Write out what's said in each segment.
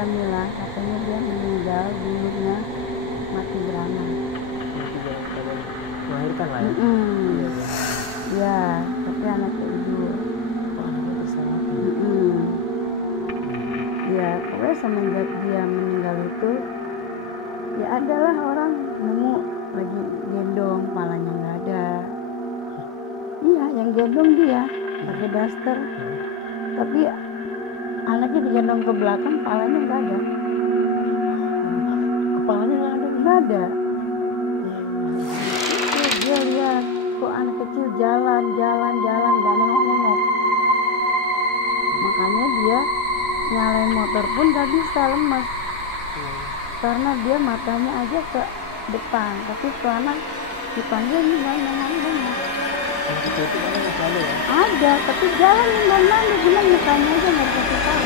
Jamila, katanya dia meninggal dulunya mati beranak. Melahirkan lah ya. Ya, tapi anaknya ibu. Anaknya terselamat. Ya, pokoknya semenjak dia meninggal itu, ya adalah orang nemu lagi gendong, palanya nggak ada. Iya, yang gendong dia pakai daster, tapi anaknya digendong ke belakang, palanya nggak ada. Kepalanya Nggak ada. Terus dia lihat kok anak kecil jalan nggak nengok. Makanya dia nyalain motor pun nggak bisa, lemas. Karena dia matanya aja ke depan, tapi tuh anak dipanggil nggak nengok. Kecil itu mana masih ada ya? Ada, tapi jalan nggak gimana mukanya aja nggak dikasih tahu.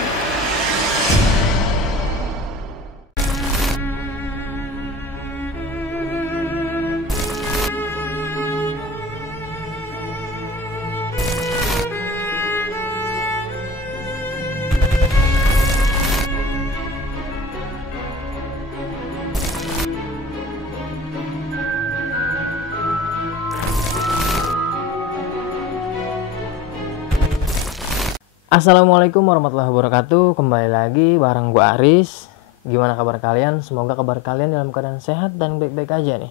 Assalamualaikum warahmatullahi wabarakatuh. Kembali lagi bareng gua Aris. Gimana kabar kalian? Semoga kabar kalian dalam keadaan sehat dan baik-baik aja nih.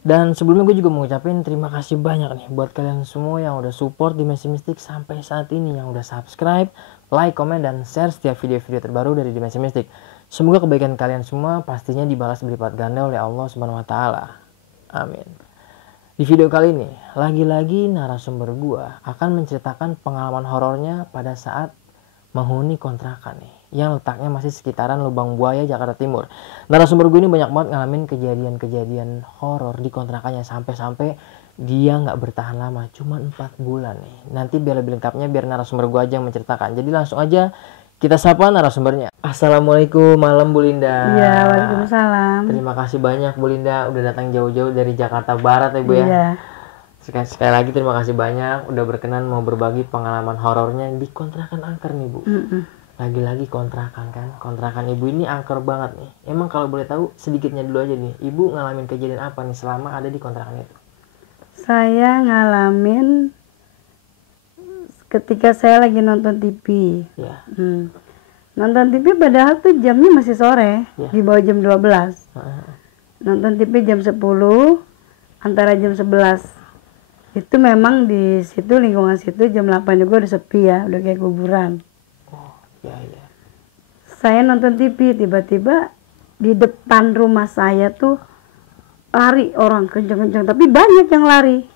Dan sebelumnya gue juga mau ngucapin terima kasih banyak nih buat kalian semua yang udah support Dimensi Mistik sampai saat ini, yang udah subscribe, like, komen, dan share setiap video-video terbaru dari Dimensi Mistik. Semoga kebaikan kalian semua pastinya dibalas berlipat ganda oleh Allah Subhanahu wa taala. Amin. Di video kali ini, lagi-lagi narasumber gua akan menceritakan pengalaman horornya pada saat menghuni kontrakan nih, yang letaknya masih sekitaran Lubang Buaya, Jakarta Timur. Narasumber gue ini banyak banget ngalamin kejadian-kejadian horor di kontrakannya, sampai-sampai dia nggak bertahan lama, cuma 4 bulan nih. Nanti biar lebih lengkapnya biar narasumber gua aja yang menceritakan. Jadi langsung aja kita sapa narasumbernya. Assalamualaikum, malam Bu Linda. Iya, waalaikumsalam. Terima kasih banyak Bu Linda udah datang jauh-jauh dari Jakarta Barat ya Bu ya. Iya. Sekali lagi terima kasih banyak udah berkenan mau berbagi pengalaman horornya di kontrakan angker nih Bu. Lagi-lagi kontrakan kan. Kontrakan Ibu ini angker banget nih. Emang kalau boleh tahu sedikitnya dulu aja nih, Ibu ngalamin kejadian apa nih selama ada di kontrakan itu? Saya ngalamin ketika saya lagi nonton TV. Ya. Nonton TV padahal tuh jamnya masih sore, Ya. di bawah jam 12. Nonton TV jam 10, antara jam 11. Itu memang di situ, lingkungan situ jam 8 juga udah sepi ya, udah kayak kuburan. Oh, ya ya. Saya nonton TV, tiba-tiba di depan rumah saya tuh lari orang kenceng-kenceng, tapi banyak yang lari.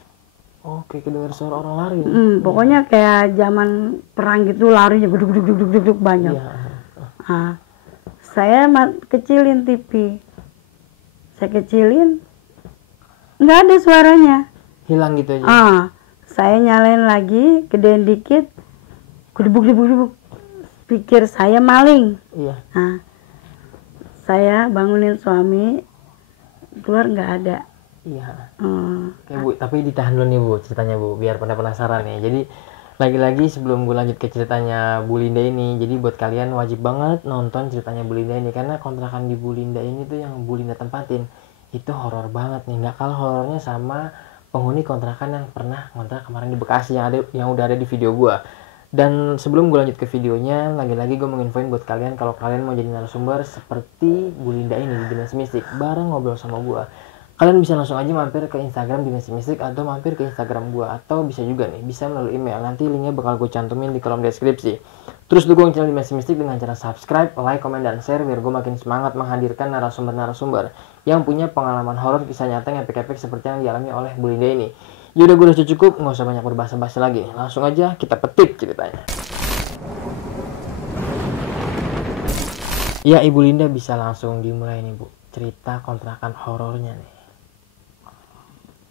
Oke, kedengar suara orang lari. Pokoknya kayak zaman perang gitu, larinya geduk banyak. Iya. Nah, saya kecilin TV, saya kecilin, nggak ada suaranya. Hilang gitu aja. Saya nyalain lagi, gedein dikit, gedebuk, pikir saya maling. Iya. Nah, saya bangunin suami, keluar nggak ada. Iya. Oke Bu, tapi ditahan dulu nih Bu ceritanya Bu, biar pada penasaran ya. Jadi lagi-lagi sebelum gue lanjut ke ceritanya Bu Linda ini, jadi buat kalian wajib banget nonton ceritanya Bu Linda ini, karena kontrakan di Bu Linda ini tuh yang Bu Linda tempatin itu horor banget nih. Nggak kalah horornya sama penghuni kontrakan yang pernah ngontrak kemarin di Bekasi yang udah ada di video gue. Dan sebelum gue lanjut ke videonya, lagi-lagi gue mau infoin buat kalian kalau kalian mau jadi narasumber seperti Bu Linda ini di Dimensi Mistik bareng ngobrol sama gue, kalian bisa langsung aja mampir ke Instagram Dimensi Mistik atau mampir ke Instagram gue, atau bisa juga nih bisa melalui email. Nanti linknya bakal gue cantumin di kolom deskripsi. Terus dukung channel Dimensi Mistik dengan cara subscribe, like, komen, dan share biar gue makin semangat menghadirkan narasumber-narasumber yang punya pengalaman horor kisah nyata yang epic-epic seperti yang dialami oleh Bu Linda ini. Yaudah, gue udah cukup, nggak usah banyak berbahasa-basi lagi. Langsung aja kita petik ceritanya. Ya, Ibu Linda bisa langsung dimulai nih Bu, cerita kontrakan horornya nih.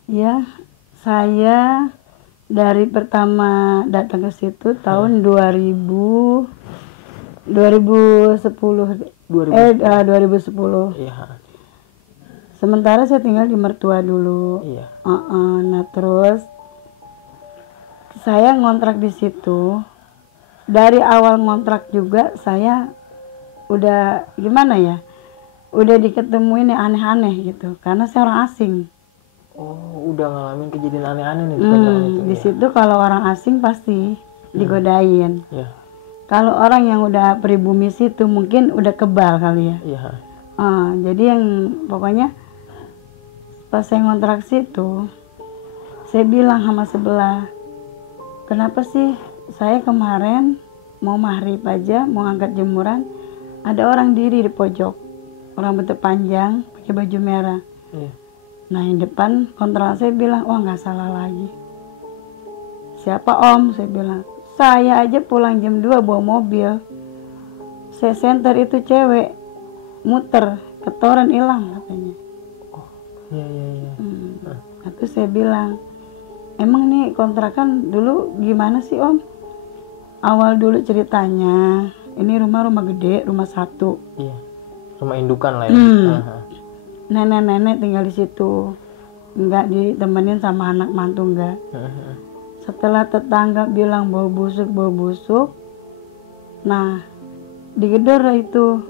Ya, saya dari pertama datang ke situ tahun 2010. 2010. Iya. Sementara saya tinggal di mertua dulu. Iya. Nah terus saya ngontrak di situ. Dari awal ngontrak juga saya udah gimana ya, udah diketemuin yang aneh-aneh gitu, karena saya orang asing. Oh, udah ngalamin kejadian aneh-aneh nih di kontrakan itu. Di situ kalau orang asing pasti digodain. Iya. Kalau orang yang udah pribumi situ mungkin udah kebal kali ya. Iya. Jadi yang pokoknya pas saya ngontrak situ, saya bilang sama sebelah, kenapa sih saya kemarin mau maghrib aja, mau angkat jemuran, ada orang diri di pojok, orang rambutnya panjang, pakai baju merah. Iya. Nah yang depan kontrakan saya bilang, wah nggak salah lagi. Siapa om? Saya bilang, saya aja pulang jam 2 bawa mobil. Saya senter itu cewek, muter, ketoran hilang katanya. Oh, iya. Itu saya bilang, emang nih kontrakan dulu gimana sih om? Awal dulu ceritanya, ini rumah gede, rumah satu. Iya. Rumah indukan lah ya. Nenek-nenek tinggal di situ, nggak ditemenin sama anak mantu enggak. Setelah tetangga bilang bau busuk, nah digedor lah itu.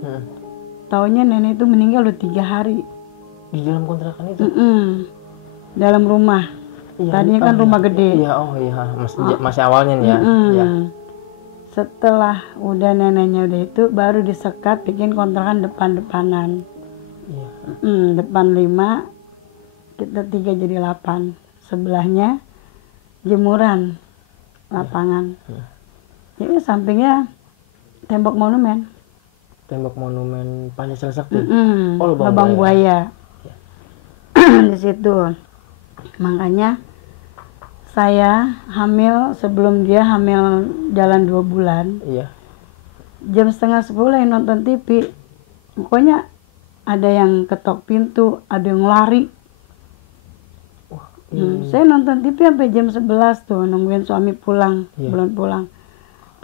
Taunya nenek itu meninggal udah 3 hari. Di dalam kontrakan itu? Dalam rumah. Iya, Tadinya kan rumah gede. Iya, masih awalnya nih ya. Iya. Setelah udah neneknya udah itu, baru disekat bikin kontrakan depan-depanan. Iya. Depan 5, kita 3 jadi 8. Sebelahnya jemuran, lapangan. Jadi sampingnya tembok monumen. Tembok monumen Pancasila Sakti. Oh, Lubang Buaya. Di situ. Makanya saya hamil sebelum dia hamil jalan 2 bulan. Iya. Jam 9:30 yang nonton TV. Pokoknya ada yang ketok pintu, ada yang lari. Saya nonton TV sampai jam 11 tuh, nungguin suami pulang, belum pulang.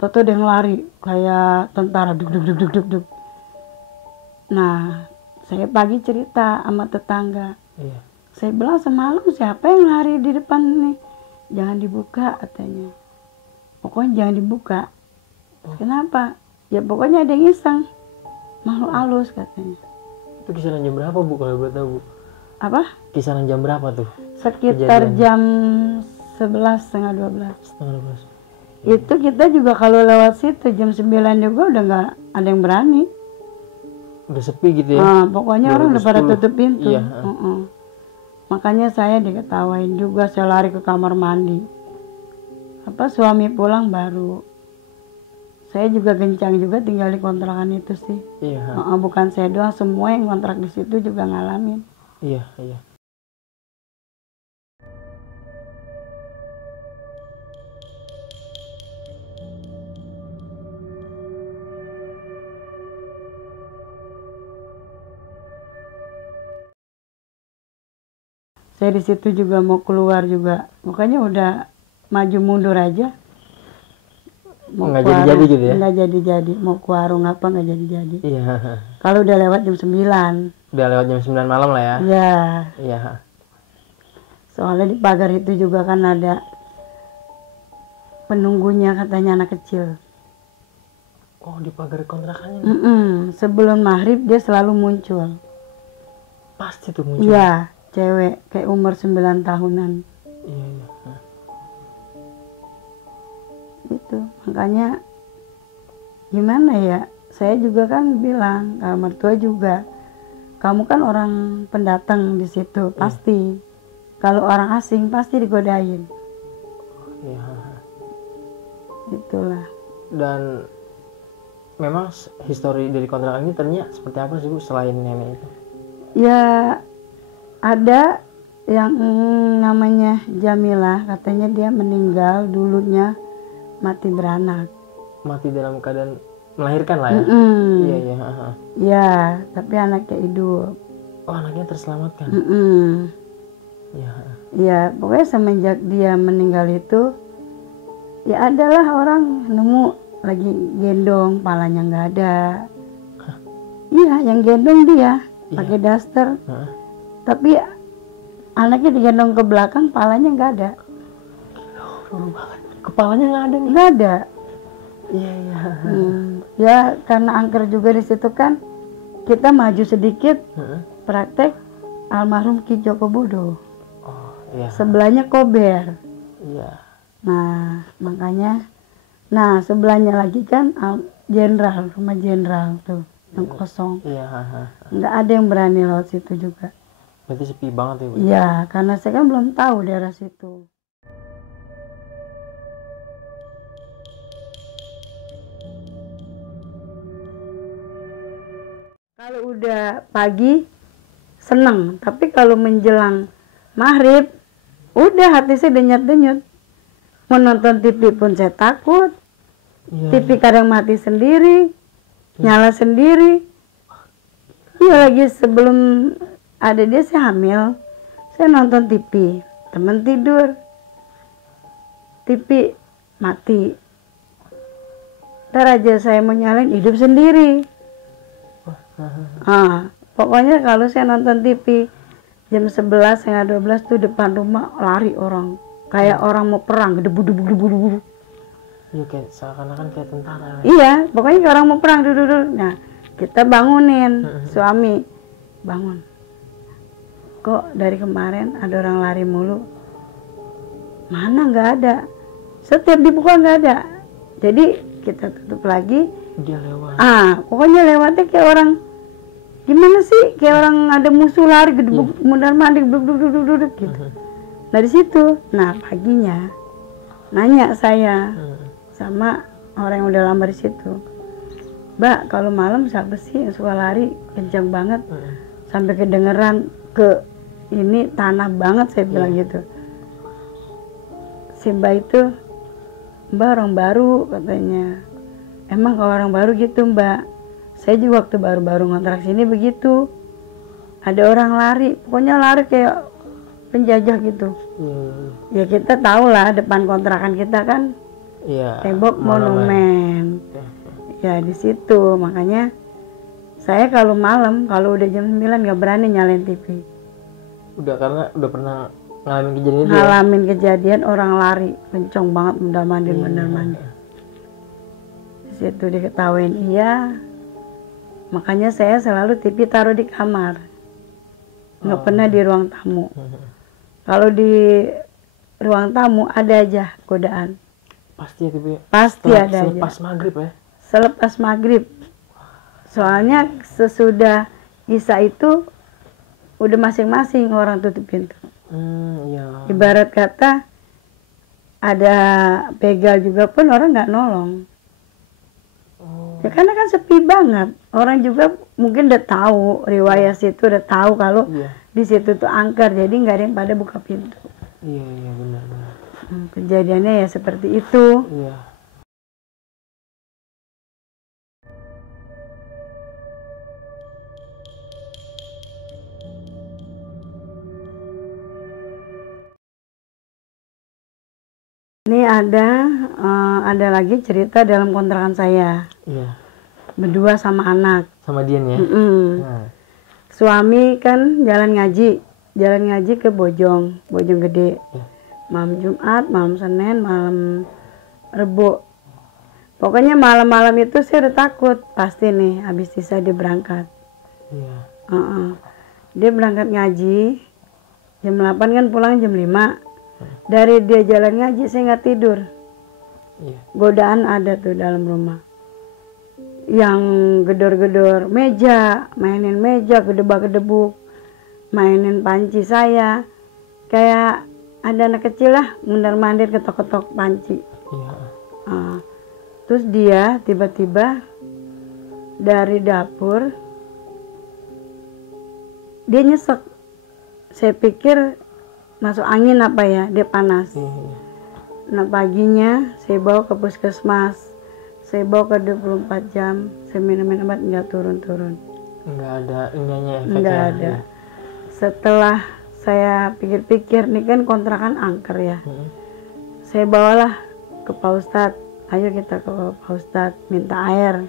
Toto ada yang lari, kayak tentara, duk. Nah, saya pagi cerita sama tetangga. Iya. Saya bilang semalam siapa yang lari di depan nih? Jangan dibuka katanya. Pokoknya jangan dibuka. Kenapa? Ya pokoknya ada yang iseng. Makhluk halus katanya. Itu kisaran jam berapa Bu kalau boleh tahu Bu? Apa? Kisaran jam berapa tuh? Sekitar jam 11, setengah 12. Setengah 12. Itu kita juga kalau lewat situ jam 9 juga udah nggak ada yang berani. Udah sepi gitu ya? Pokoknya orang udah pada tutup pintu. Iya. Makanya saya diketawain juga, saya lari ke kamar mandi. Suami pulang baru. Saya juga gencang juga tinggal di kontrakan itu sih. Iya. Bukan saya doang, semua yang kontrak di situ juga ngalamin. Iya. Saya di situ juga mau keluar juga, makanya udah maju mundur aja. Nggak jadi-jadi gitu ya? Nggak jadi-jadi, mau ke warung apa nggak jadi-jadi. Iya. Kalau udah lewat jam 9. Udah lewat jam 9 malam lah ya? Iya. Iya. Soalnya di pagar itu juga kan ada penunggunya, katanya anak kecil. Oh, di pagar kontrakannya? Sebelum maghrib dia selalu muncul. Pasti tuh muncul? Iya, cewek kayak umur 9 tahunan. Iya. Itu makanya gimana ya, saya juga kan bilang ke mertua juga, kamu kan orang pendatang di situ, pasti kalau orang asing pasti digodain. Iya. Itulah. Dan memang histori dari kontrakan ini ternyata seperti apa sih Bu selain nenek itu? Ya ada yang namanya Jamilah, katanya dia meninggal dulunya mati beranak. Mati dalam keadaan melahirkan lah ya? Iya. Iya, tapi anaknya hidup. Oh, anaknya terselamatkan? Iya. Iya, pokoknya semenjak dia meninggal itu, ya adalah orang nemu lagi gendong, palanya nggak ada. Iya, yang gendong dia pakai daster. Tapi anaknya digendong ke belakang, palanya nggak ada. Horor banget. Kepalanya nggak ada nih? Nggak ada. Iya. Ya karena angker juga di situ kan, kita maju sedikit praktek almarhum Ki Joko Bodo. Oh iya. Sebelahnya Kober. Iya. Nah makanya, nah sebelahnya lagi kan jenderal, rumah jenderal tuh yang kosong. Iya. Nggak ada yang berani lewat situ juga. Berarti sepi banget ya Bu? Iya, karena saya kan belum tahu daerah situ. Kalau udah pagi seneng, tapi kalau menjelang maghrib udah hati saya denyut-denyut. Mau nonton TV pun saya takut. Iya. TV kadang mati sendiri, nyala sendiri. Iya lagi sebelum ada dia saya hamil, saya nonton TV, temen tidur, TV mati. Ntar aja saya mau nyalain hidup sendiri. Pokoknya kalau saya nonton TV jam 11, setengah 12 tuh depan rumah lari orang. Kayak orang mau perang, gedebu-debu. Iya kayak seakan-akan kayak tentara. Iya, pokoknya kayak orang mau perang, duduk. Nah, kita bangunin, suami bangun. Kok dari kemarin ada orang lari mulu? Mana nggak ada. Setiap dibuka nggak ada. Jadi kita tutup lagi. Dia lewat. Pokoknya lewatnya kayak orang gimana sih? Kayak orang ada musuh lari, gedebuk, mundar mandir, duduk gitu. Dari situ, nah paginya nanya saya sama orang yang udah lama di situ, Mbak, kalau malam siapa sih yang suka lari kencang banget sampai kedengeran ke ini tanah banget, saya bilang gitu. Si Mbak itu, Mbak orang baru katanya. Emang kalau orang baru gitu Mbak, saya juga waktu baru-baru ngontrak sini begitu. Ada orang lari, pokoknya lari kayak penjajah gitu. Ya kita tahu lah depan kontrakan kita kan tembok monumen. Ya di situ makanya saya kalau malam kalau udah jam 9 nggak berani nyalain TV. Udah karena udah pernah ngalamin kejadian itu. Ngalamin kejadian orang lari kenceng banget mundar mandir. Di situ diketawain iya. Makanya saya selalu TV taruh di kamar. Nggak pernah di ruang tamu. Kalau di ruang tamu ada aja godaan. Pasti ya TV. Pasti ada aja. Selepas maghrib ya? Selepas maghrib. Soalnya sesudah Isya itu udah masing-masing orang tutup pintu. Iya. Ibarat kata ada begal juga pun orang nggak nolong. Ya karena kan sepi banget. Orang juga mungkin udah tahu riwayat situ, udah tahu kalau di situ tuh angker, jadi nggak ada yang pada buka pintu. Iya benar. Kejadiannya ya seperti itu. Iya. Ini ada lagi cerita dalam kontrakan saya. Iya. Berdua sama anak. Sama Dian ya? Suami kan jalan ngaji ke Bojong Gede. Malam Jumat, malam Senin, malam Rebo. Pokoknya malam-malam itu saya udah takut. Pasti nih habis Isya dia berangkat. Iya. Dia berangkat ngaji jam 8 kan pulang jam 5. Dari dia jalan ngaji saya nggak tidur. Godaan ada tuh dalam rumah. Yang gedor-gedor meja, mainin meja, gedebak-gedebuk, mainin panci saya. Kayak ada anak kecil lah, mundar-mandir ketok-ketok panci. Terus dia tiba-tiba dari dapur, dia nyesek. Saya pikir masuk angin apa ya, dia panas. Nah paginya saya bawa ke puskesmas, saya bawa ke 24 jam, saya minum obat nggak turun-turun. Nggak ada ininya efeknya. Nggak ada. Setelah saya pikir-pikir, ini kan kontrakan angker ya. Saya bawalah ke Pak Ustadz, ayo kita ke Pak Ustadz minta air.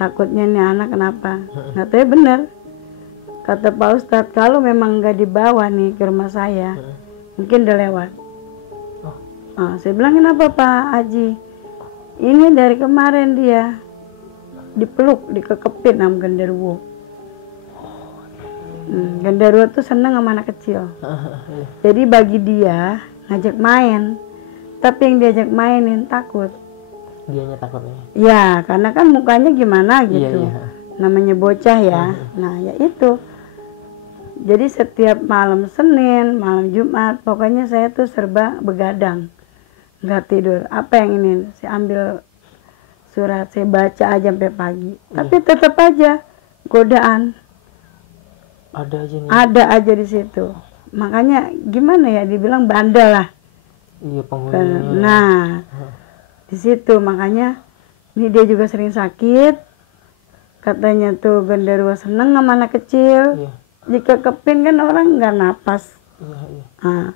Takutnya nih anak kenapa? Nggak tahu ya bener. Kata Pak Ustadz, kalau memang nggak dibawa nih ke rumah saya, mungkin udah lewat. Saya bilang, kenapa Pak Haji? Ini dari kemarin dia dipeluk, dikekepin sama genderuwo. Genderuwo tuh seneng sama anak kecil. Jadi bagi dia ngajak main, tapi yang diajak mainin takut. Dianya takutnya. Ya, karena kan mukanya gimana gitu. Iya. Namanya bocah ya. Nah, ya itu. Jadi setiap malam Senin, malam Jumat, pokoknya saya tuh serba begadang. Nggak tidur. Apa yang ini? Saya ambil surat, saya baca aja sampai pagi. Tapi tetap aja godaan. Ada aja nih. Ada aja di situ. Makanya gimana ya, dibilang bandel lah. Iya, penghuninya. Nah, di situ makanya ini dia juga sering sakit. Katanya tuh genderuwo seneng sama anak kecil. Iya. Jika kepin kan orang nggak napas. Iya, iya. Nah,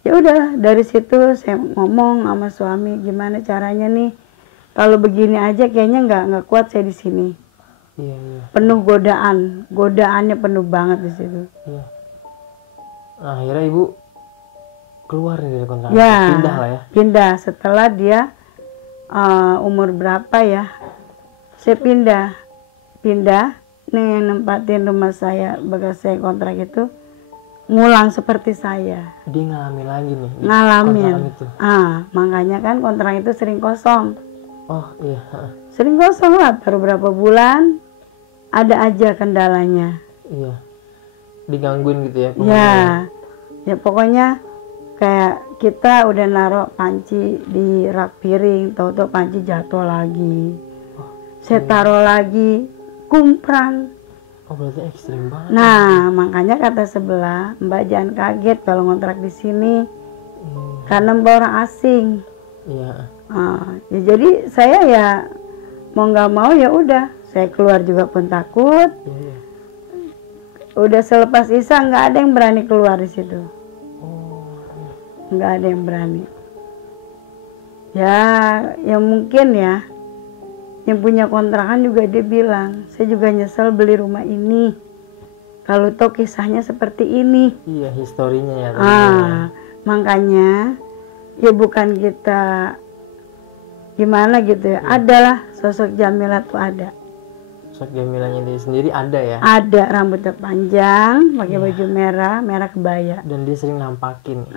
ya udah dari situ saya ngomong sama suami gimana caranya nih. Kalau begini aja kayaknya nggak kuat saya di sini. Iya, iya. Penuh godaan, godaannya penuh banget di situ. Iya. Nah, akhirnya ibu keluar nih dari kontrakan. Ya, Pindah lah ya. pindah setelah dia umur berapa ya? Saya pindah. Nih yang nempatin rumah saya bekas saya kontrak itu ngulang seperti saya. Dia ngalamin lagi nih. Di Ngalamin. kontrakan itu. Makanya kan kontrak itu sering kosong. Oh iya. Sering kosong lah, baru berapa bulan ada aja kendalanya. Iya. Digangguin gitu ya. Ya pokoknya kayak kita udah naruh panci di rak piring, tahu-tahu panci jatuh lagi. Saya taruh lagi, kumprang. Oh berarti ekstrim banget. Nah makanya kata sebelah, Mbak jangan kaget kalau ngontrak di sini, karena Mbak orang asing. Iya. Ya jadi saya ya mau nggak mau ya udah, saya keluar juga pun takut. Iya. Udah selepas Isya nggak ada yang berani keluar di situ. Oh. Nggak ada yang berani. Ya mungkin ya, yang punya kontrakan juga dia bilang, saya juga nyesel beli rumah ini. Kalau tahu kisahnya seperti ini. Iya, historinya ya. Makanya ya bukan kita gimana gitu ya. Adalah sosok Jamila tuh ada. Sosok Jamilanya dia sendiri ada ya. Ada, rambutnya panjang, pakai baju merah kebaya. Dan dia sering nampakin.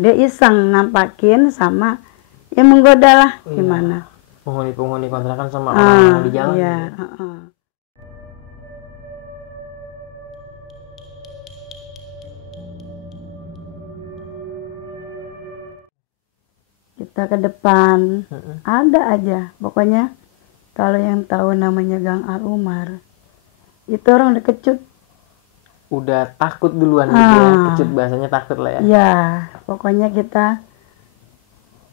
Dia iseng nampakin sama ya menggoda lah gimana. Penghuni kontrakan sama orang di jalan. Iya. Kita ke depan, ada aja. Pokoknya kalau yang tahu namanya Gang Al-Umar, itu orang udah kecut. Udah takut duluan gitu ya. Kecut bahasanya takut lah ya. Ya, pokoknya kita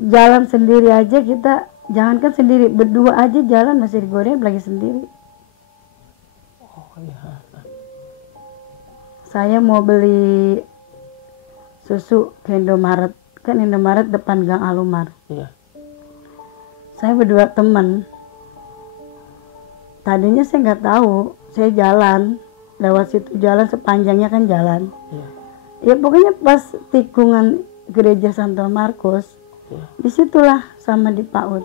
jalan sendiri aja, kita jangankan sendiri, berdua aja jalan masih digodain lagi sendiri. Oh iya. Saya mau beli susu ke Indomaret, kan Indomaret depan Gang Al-Umar. Iya. Saya berdua teman. Tadinya saya nggak tahu, saya jalan lewat situ, jalan sepanjangnya kan jalan. Iya. Ya pokoknya pas tikungan gereja Santo Markus, disitulah sama di PAUD.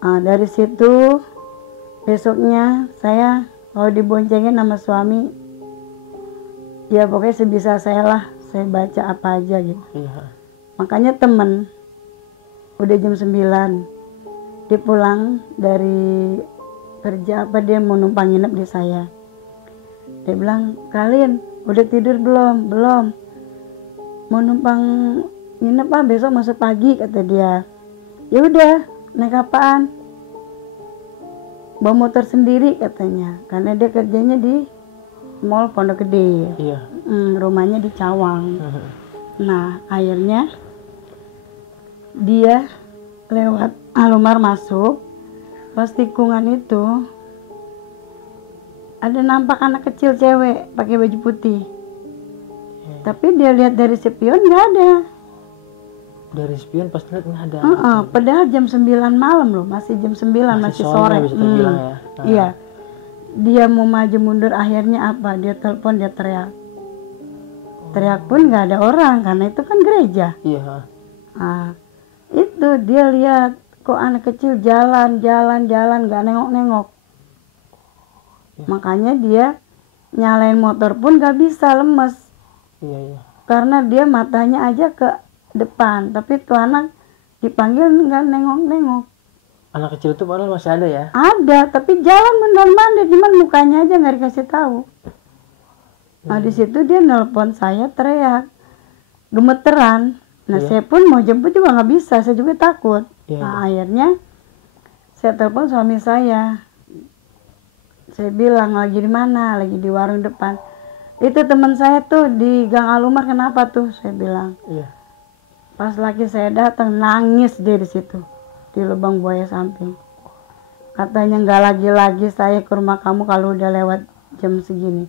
Dari situ besoknya saya kalau diboncengin sama suami, ya pokoknya sebisa saya lah, saya baca apa aja gitu. Makanya temen udah jam 9 dia pulang dari kerja dia mau numpang nginep di saya. Dia bilang, "Kalian udah tidur belum?" "Belum." "Mau numpang nginep besok masuk pagi," kata dia. "Ya udah, naik apaan?" "Bawa motor sendiri," katanya, karena dia kerjanya di mall Pondok Gede. Iya. Rumahnya di Cawang. Nah akhirnya dia lewat Al-Umar masuk, pas tikungan itu ada nampak anak kecil cewek pakai baju putih. Tapi dia lihat dari spion nggak ada. Dari spion pas lihat nggak ada. Padahal jam 9 malam loh, masih jam 9, masih sore. Bisa terbilang ya. Iya. Dia mau maju mundur, akhirnya apa? Dia telepon, dia teriak. Teriak pun nggak ada orang karena itu kan gereja. Iya. Itu dia lihat kok anak kecil jalan nggak nengok-nengok. Makanya dia nyalain motor pun nggak bisa, lemes. Iya. Karena dia matanya aja ke depan, tapi tuh anak dipanggil nggak nengok-nengok. Anak kecil itu padahal masih ada ya? Ada, tapi jalan mondar-mandir, cuman mukanya aja nggak dikasih tahu. Nah di situ dia nelpon saya teriak, gemeteran. Nah saya pun mau jemput juga nggak bisa, saya juga takut. Nah akhirnya saya telepon suami saya. Saya bilang, lagi di mana? Lagi di warung depan. Itu teman saya tuh di Gang Alumar, kenapa tuh? Saya bilang. Iya. Pas laki saya datang, nangis dia di situ, di lubang buaya samping. Katanya nggak lagi saya ke rumah kamu kalau udah lewat jam segini.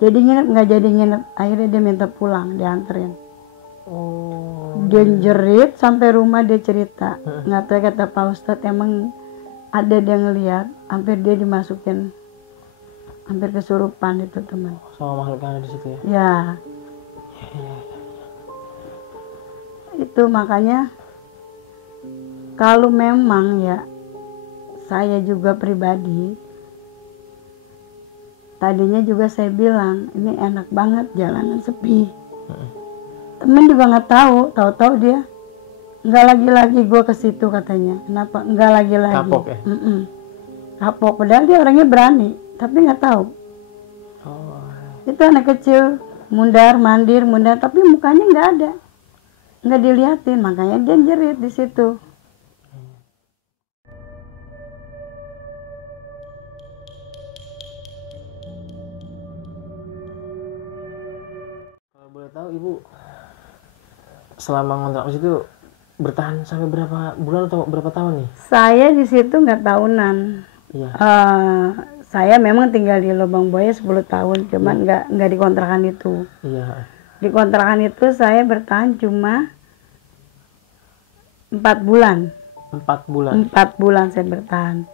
Jadi nginep, nggak jadi nginep. Akhirnya dia minta pulang, dianterin. Dia jerit sampai rumah, dia cerita. Nggak tahu, kata Pak Ustadz, emang ada dia ngeliat, hampir dia dimasukin, hampir kesurupan itu teman. Sama makhluk yang ada di situ ya? Ya. Itu makanya kalau memang ya, saya juga pribadi tadinya juga saya bilang ini enak banget jalanan sepi. Temen juga nggak tahu dia nggak lagi gue ke situ katanya. Kenapa nggak lagi? Kapok ya? Kapok, padahal dia orangnya berani, tapi nggak tahu. Itu anak kecil mundar mandir, tapi mukanya nggak ada, nggak diliatin, makanya dia jerit di situ. Kalau boleh tahu Ibu, selama ngontrak di situ bertahan sampai berapa bulan atau berapa tahun nih? Saya di situ nggak tahunan. Iya. Saya memang tinggal di Lubang Buaya 10 tahun, cuman nggak di kontrakan itu. Iya. Di kontrakan itu saya bertahan cuma 4 bulan. 4 bulan. 4 bulan saya bertahan.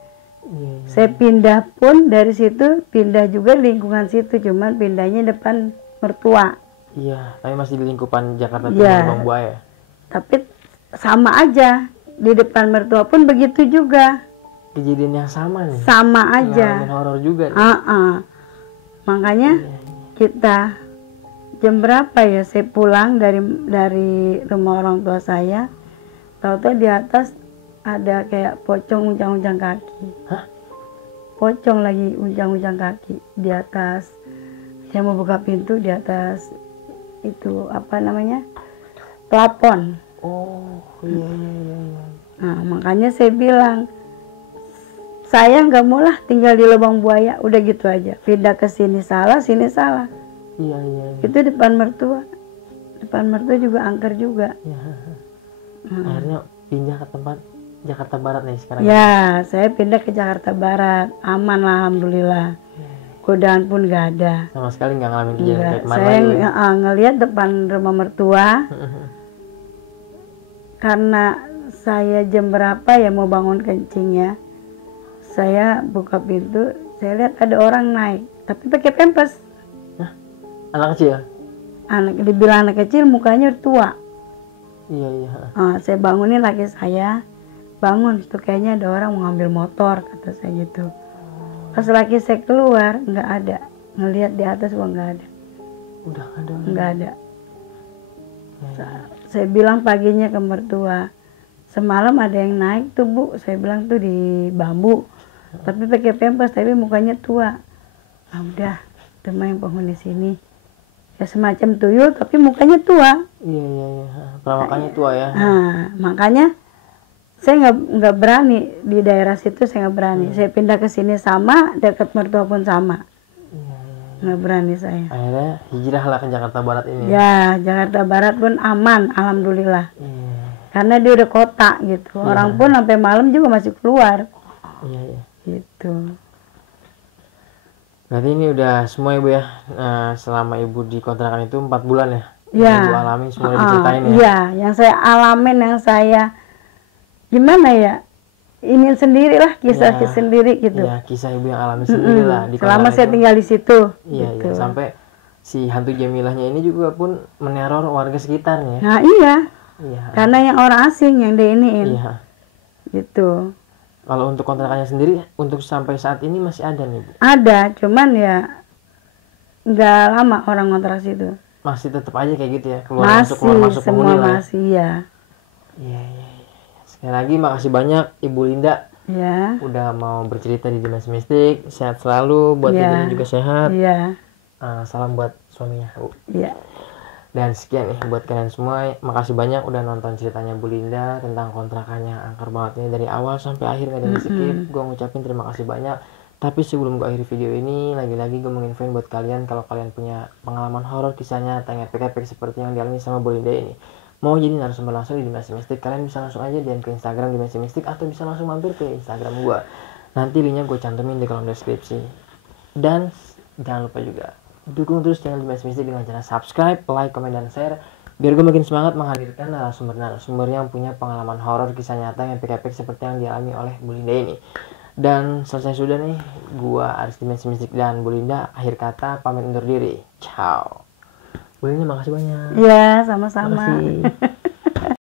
Iya. Saya pindah pun dari situ, pindah juga lingkungan situ, cuman pindahnya depan mertua. Iya, tapi masih di lingkupan Jakarta Timur, Iya. Lubang Buaya. Tapi sama aja, di depan mertua pun begitu juga. Kejadian yang sama nih. Sama aja. Ngalamin horor juga nih. Makanya kita jam berapa ya saya pulang dari rumah orang tua saya, tahu-tahu di atas ada kayak pocong unjang-unjang kaki. Hah? Pocong lagi unjang-unjang kaki di atas. Saya mau buka pintu, di atas itu apa namanya, plafon. Oh iya. Nah makanya saya bilang, saya nggak mau lah tinggal di Lubang Buaya, udah gitu aja. Pindah ke sini salah, sini salah. Iya. Itu depan mertua juga angker juga. Iya. Akhirnya pindah ke tempat Jakarta Barat nih sekarang. Ya, saya pindah ke Jakarta Barat, aman lah, alhamdulillah. Godaan pun nggak ada. Sama sekali nggak ngalamin kejadian kayak kemarin Saya lagi ya? ngelihat depan rumah mertua. Karena saya jam berapa ya mau bangun kencing ya, saya buka pintu, saya lihat ada orang naik, tapi pakai pempes. Anak kecil? Dibilang anak kecil, mukanya tua. Iya. Saya bangunin laki saya, bangun, tuh kayaknya ada orang mau ngambil motor, kata saya gitu. Pas laki saya keluar, nggak ada, ngelihat di atas juga nggak ada. Udah ada? Nggak ada. Saya bilang paginya ke mertua, semalam ada yang naik tuh Bu, saya bilang tuh di bambu, tapi pakai pempes, tapi mukanya tua. Udah, itu mah yang penghuni sini. Ya semacam tuyul, tapi mukanya tua. Iya. Perawakannya tua ya? Makanya saya nggak berani di daerah situ, saya nggak berani. Saya pindah ke sini sama, dekat mertua pun sama. Nggak berani saya. Akhirnya hijrah lah ke Jakarta Barat ini. Ya, Jakarta Barat pun aman, alhamdulillah. Karena dia udah kota gitu. Orang pun sampai malam juga masih keluar. Iya. Gitu. Berarti ini udah semua Ibu ya, selama Ibu di kontrakan itu 4 bulan ya? Iya. Ibu alami semua diceritain ya? Iya, yang saya alamin, yang saya gimana ya, ini sendirilah, kisah sendiri gitu. Iya, kisah Ibu yang alami sendiri lah. Selama saya tinggal di situ. Iya, gitu. sampai si hantu Jamilahnya ini juga pun meneror warga sekitarnya. Nah iya, Iya. karena yang orang asing yang dia iniin. Iya. gitu. Kalau untuk kontrakannya sendiri untuk sampai saat ini masih ada nih Bu? Ada, cuman ya nggak lama orang ngontrak situ. Masih tetap aja kayak gitu ya, keluar Masih, masuk semua penghuni lah ya? masih ya. Iya, iya, iya. Sekali lagi makasih banyak Ibu Linda Ya, udah mau bercerita di Dimensi Mistik. Sehat selalu, buat Iya. ibunya juga sehat. iya, Salam buat suaminya Bu. iya. Dan sekian nih buat kalian semua. Makasih banyak udah nonton ceritanya Bu Linda tentang kontrakannya angker banget ini dari awal sampai akhir nggak ada yang skip. Gue ngucapin terima kasih banyak. Tapi sebelum gue akhiri video ini, lagi-lagi gue menginfoin buat kalian kalau kalian punya pengalaman horor kisahnya tanya efek-efek seperti yang dialami sama Bu Linda ini, mau jadi narasumber langsung di Dimensi Mistik, kalian bisa langsung aja DM ke Instagram Dimensi Mistik atau bisa langsung mampir ke Instagram gue. Nanti linknya gue cantumin di kolom deskripsi. Dan jangan lupa juga dukung terus channel Dimensi Mistik dengan cara subscribe, like, komen, dan share biar gue makin semangat menghadirkan narasumber-narasumber yang punya pengalaman horor kisah nyata yang efek-efek seperti yang dialami oleh Bu Linda ini. Dan selesai sudah nih, gua Aris Dimensi Mistik dan Bu Linda akhir kata pamit undur diri. Ciao. Bu Linda makasih banyak. Iya, sama-sama. Makasih.